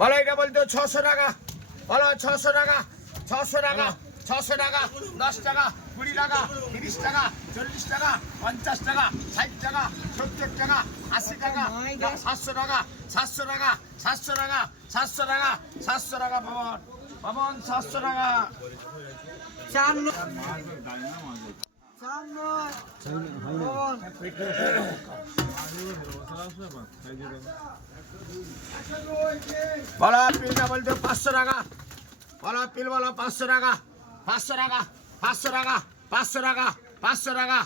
বলো এটা বলতো 600 টাকা, বলো 600 টাকা, 600 টাকা, 600 টাকা, 10 টাকা, 20 টাকা, 30 টাকা, 40 টাকা, 50 টাকা, 60 টাকা, 70 টাকা, 80 টাকা, 700 টাকা, 700 টাকা, 700 টাকা, 700 টাকা, 700 টাকা পাবন, পাবন 700 টাকা। বলো পিলটা বলতো 500 টাকা, বলো পিল বলো 500 টাকা, 500 টাকা, 500 টাকা, 500 টাকা, 500 টাকা,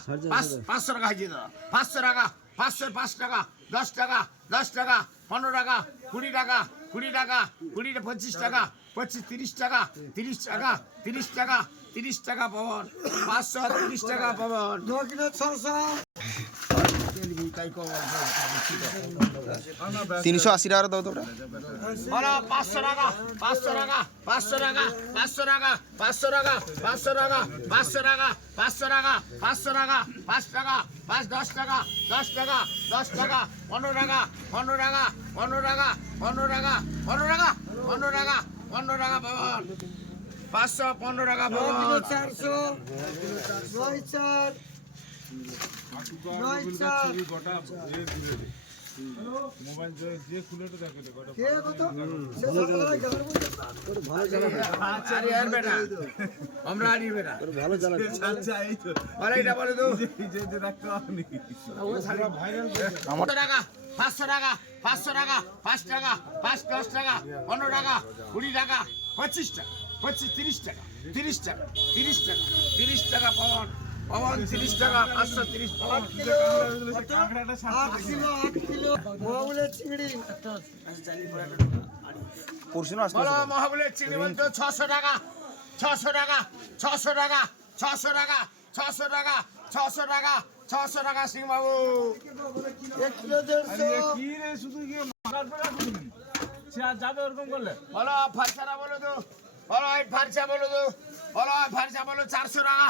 500 টাকা হাজিয়ে দাও, 500 টাকা, 500 5 টাকা, 10 টাকা, 10 টাকা, 15 টাকা, 20 টাকা, 20 টাকা, 20 25 টাকা, 25 30 টাকা, 30 টাকা, 30 টাকা, 30 টাকা পাবন, 530 টাকা পাবন। 380 টাকা দাও তো ওটা। বলো 500 টাকা, 500 টাকা, 500 টাকা, 500 টাকা, 500 টাকা, 500 টাকা, 500 টাকা, 500 টাকা, 500 টাকা, 5 টাকা, 5 10 টাকা, 10 টাকা, 10 টাকা, 15 টাকা, 15 টাকা, 15 টাকা, 15 টাকা, 15 টাকা, 15 টাকা, 15 টাকা পাবন, 515 টাকা পাবন। 400 আমরা আনি বেটা এটা বলে তো 500 টাকা, 500 টাকা, 500 টাকা, 5 টাকা, 5 10 টাকা, 15 টাকা, 20 টাকা, 25 টাকা, 25 30 টাকা, 30 টাকা, 30 টাকা, 30 টাকা পাবন, পাবন 30 টাকা, 530 পাবন। বলো মহাবলের চিংড়ি বলতো 600 টাকা, 600 টাকা, 600 টাকা, 600 টাকা, 600 টাকা, 600 টাকা, 600 টাকা সিং বাবু। বলো ফারসারা বলো তো, বলো এই ফারসা বলো তো, বলো ফারসা বলো 400 টাকা,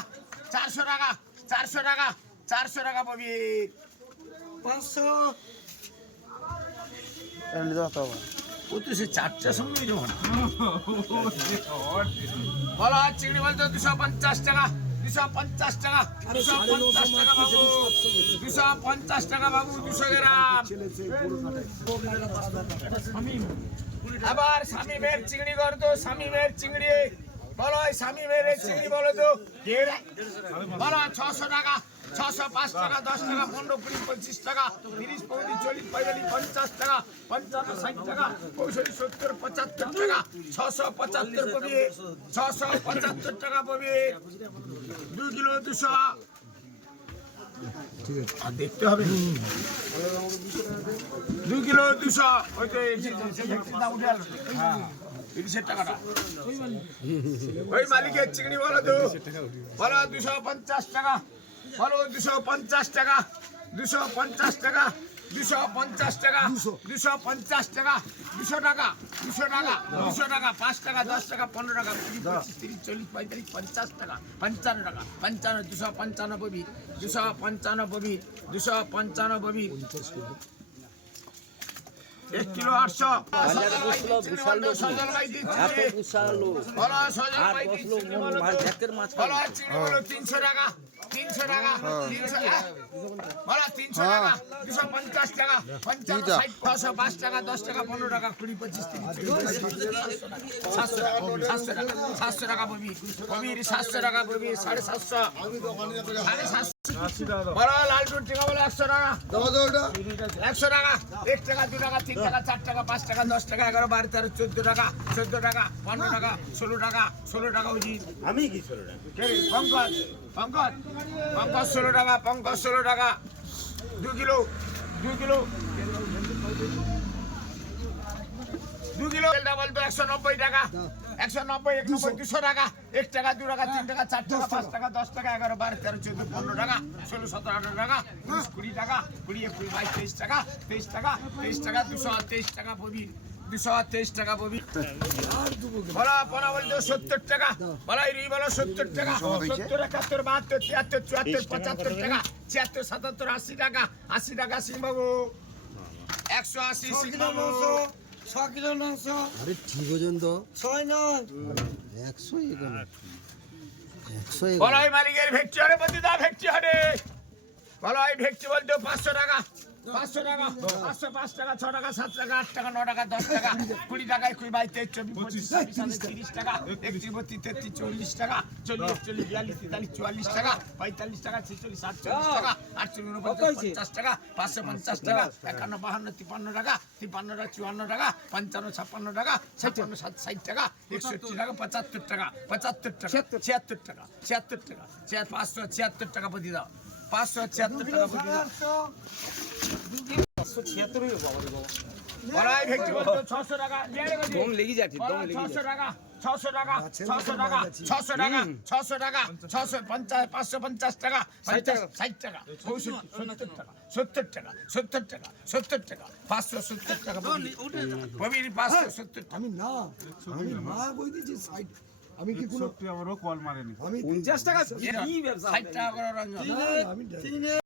400 টাকা, 400 টাকা, 400 টাকা পাবি। 500 ও তো সে চারটার সঙ্গে যখন বলো চিংড়ি বলতো 250 টাকা, 250 টাকা, 250 টাকা বাবু, 250 টাকা বাবু, 200 গ্রাম। আবার শামিমের চিংড়ি করতো, শামিমের চিংড়ি বলো শামিমের চিংড়ি বলো তো, বলো 600 টাকা, 605 টাকা, 10 টাকা, 15 20 25 টাকা, 30 35 40 45 50 টাকা, 55 60 টাকা, 65 70 75 টাকা, 675 পাবি, 675 টাকা পাবি, 2 কিলো 200। ঠিক আছে আর দেখতে হবে 2 কিলো 200 ওই তো দাম উঠে গেল 30 টাকাটা ওই মালিকের চিংড়ি বলো তো, বলো 250 টাকা, বলো 250 টাকা, 250 টাকা, 250 টাকা, 250 টাকা, 200 টাকা, 200 টাকা, 200 টাকা, 5 টাকা, 10 টাকা, 15 টাকা, 20 25 30 40 45 50 টাকা, 55 টাকা, 55 255 পাবি, 255 পাবি, 255 পাবি, 1 কিলো 800। সজল ভাই দিচ্ছে, বলো সজল ভাই দিচ্ছে, বলো 300 টাকা, 300 টাকা, 300 টাকা, বলো 300 টাকা, 250 টাকা, 50 60 505 টাকা, 10 টাকা, 15 টাকা, 20 25 30 700 টাকা, 700 টাকা পাবি, 700 টাকা পাবি, 750, 750। বলো লাল টুর টিকা বলো 100 টাকা, 100 টাকা, 1 টাকা 2 টাকা 3 টাকা 4 টাকা 5 টাকা 10 টাকা 11 12 13 14 টাকা, 14 টাকা, 15 টাকা, 16 টাকা, 16 টাকা বুঝি আমি কি 16 টাকা পঙ্কজ, পঙ্কজ, পঙ্কজ 16 টাকা, পঙ্কজ 16 টাকা, 2 কিলো 2 কিলো 2 কিলো ডাবল তো 190 টাকা, 190 190 200 টাকা, 1 টাকা 2 টাকা 3 টাকা 4 টাকা 5 টাকা 10 টাকা 11 12 13 14 15 টাকা 16 17 18 টাকা 19 20 টাকা 20 21 22 23 টাকা 23 টাকা 23 টাকা 223 টাকা পবি, 223 টাকা পবি। বলা পোনা বলতো 70 টাকা, বলা রুই বলো 70 টাকা, 70 71 72 73 74 75 টাকা, 76 77 80 টাকা, 80 টাকা সিংবাবু। 180 6 কিলো 900 6 কিলো 900 আরে ঠিক ওজন তো 6 নয় 100 এখানে 100 বলাই মালিকের ভেটকি হরে বলতে দা ভেটকি হরে বলাই ভেটকি বলতে 500 টাকা 500 টাকা 505 টাকা 6 টাকা 7 টাকা 8 টাকা 9 টাকা 10 টাকা 20 টাকা 21 22 23 24 25 টাকা 31 32 33 টাকা 40 42 43 44 টাকা 45 টাকা 46 47 টাকা 48 49 50 টাকা 550 টাকা 51 52 53 টাকা 53 টাকা 54 টাকা 55 56 টাকা 56 60 টাকা 61 টাকা 75 টাকা 75 টাকা 76 টাকা 76 টাকা 576 টাকা প্রতি দাও 576 টাকা প্রতি দাও বলাই ভেটকি বলতে 600 টাকা দম লেগে যাচ্ছে দম লেগে 600 টাকা 600 টাকা 600 টাকা 600 টাকা 600 টাকা 650 550 টাকা 60 টাকা 70 টাকা 70 টাকা 70 টাকা 70 টাকা 570 টাকা ববির 570 টাকা আমি না কই দিছি সাইড আমি কি কোনো আমারও কল মারেনি আমি 50 টাকা কি ব্যবসা 60 টাকা করে রঞ্জন আমি